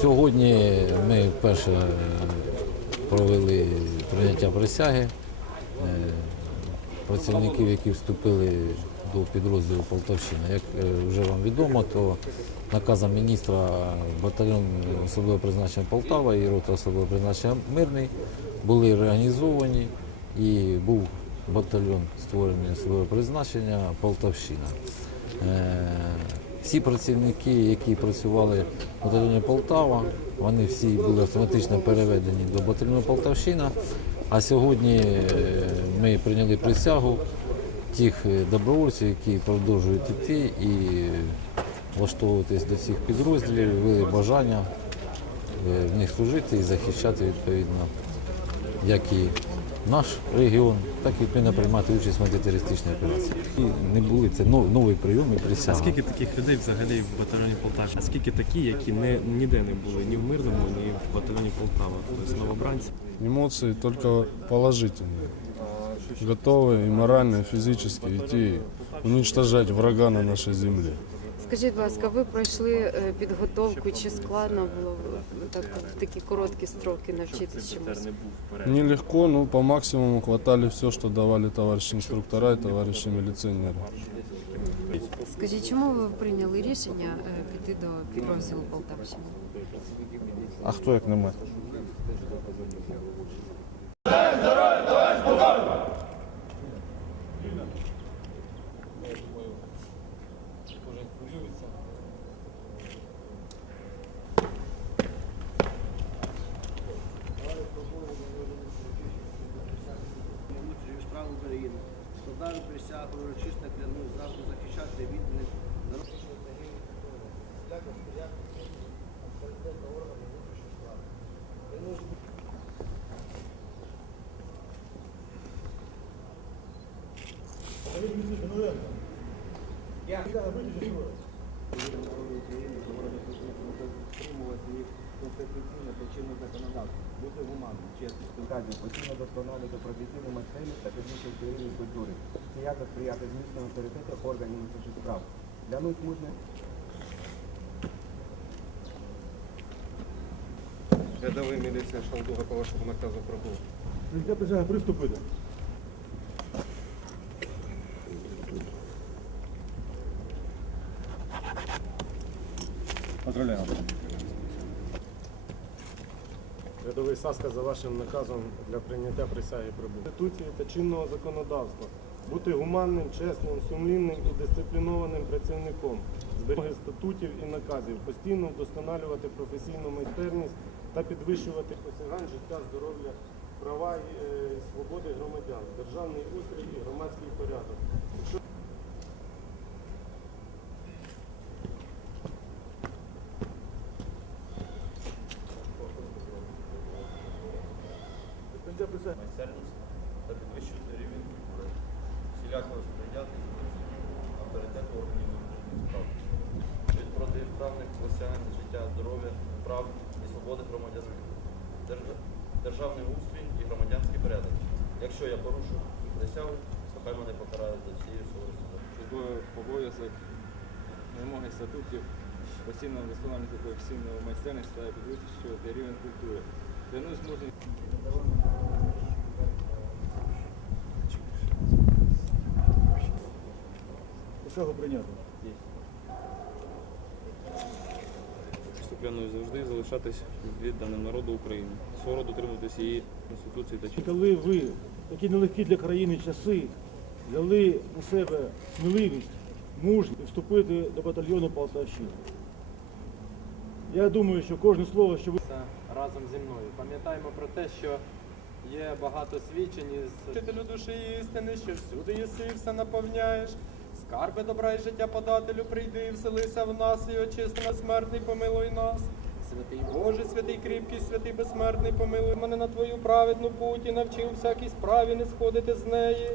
Сьогодні ми вперше е, провели прийняття присяги е, працівників, які вступили до підрозділу Полтавщина. Як е, вже вам відомо, то наказом міністра батальйон особливого призначення Полтава і рота особливого призначення Мирний були реорганізовані і був батальйон створений особливого призначення Полтавщина. Всі працівники, які працювали в батальйоні Полтава, вони всі були автоматично переведені до батальйону Полтавщина. А сьогодні е, ми прийняли присягу тих е, добровольців, які продовжують йти і влаштовуватись до цих підрозділів, вели бажання е, в них служити і захищати відповідно як і наш регіон, так і повинна приймати участь в антитерористичній операції. І не були це нов- новий прийом і А присяга. скільки таких людей взагалі в батальйоні Полтава? А скільки такі, які не, ніде не були ні в Мирному, ні в батальйоні Полтава? Тобто новобранці? Эмоции только положительные. Готовы и морально, и физически идти уничтожать врага на нашей земле. Скажіть, будь ласка, ви пройшли е, підготовку, чи складно було е, так в такі короткі строки навчитися чомусь? Нелегко, но по максимуму хватали все, что давали товарищи инструктора и товарищи милиционеры. Скажіть, чому ви прийняли рішення е, піти до підрозділу Полтавщини? А хто як не ми? внутрішніх Складаю присягу урочисто клянусь завжди захищати відданих народ. Підтримувати їх конституційне та чинне законодавство, бути гуманним, чесним, спілканням, постійно досконалити професійну майстерність та підвищувати рівень культури, сприяти сприяти зміцненню авторитету органів внутрішніх справ. Клянусь мужне Рядовий міліція Шалдуга по вашому наказу пробув. Прийняття присяги приступити. Поздравляємо. Рядовий Саска за вашим наказом для прийняття присяги прибув. Конституції та чинного законодавства. Бути гуманним, чесним, сумлінним і дисциплінованим працівником. Зберігати статутів і наказів, постійно вдосконалювати професійну майстерність та підвищувати посягань життя, здоров'я, права і е, свободи громадян, державний устрій і громадський порядок. Якщо Прийняття присяги. Майстерність та підвищувати рівень культури, всілякого сприяти авторитету органів внутрішніх справ, від протиправних посягань життя, здоров'я, прав і свободи громадян, державний устрій і громадянський порядок. Якщо я порушу присягу, то хай мене покарають за всією совістю. Чудовий обов'язок вимоги статутів постійно вдосконалювати професійну майстерність та підвищувати рівень культури. Клянусь мужним Присягу прийняти. Клянусь завжди залишатись відданим народу України, суворо дотримуватись її конституції та І коли ви такі нелегкі для країни часи взяли на себе сміливість, мужність вступити до батальйону Полтавщини. Я думаю, що кожне слово, що ви разом зі мною. Пам'ятаємо про те, що є багато свідчень із вчителю душі істини, що всюди єси все наповняєш. Скарби добра і життя подателю, прийди і вселися в нас, і очисти смертний, помилуй нас. Святий Боже, святий кріпкий, святий безсмертний, помилуй мене на твою праведну путь і навчив всякій справі не сходити з неї.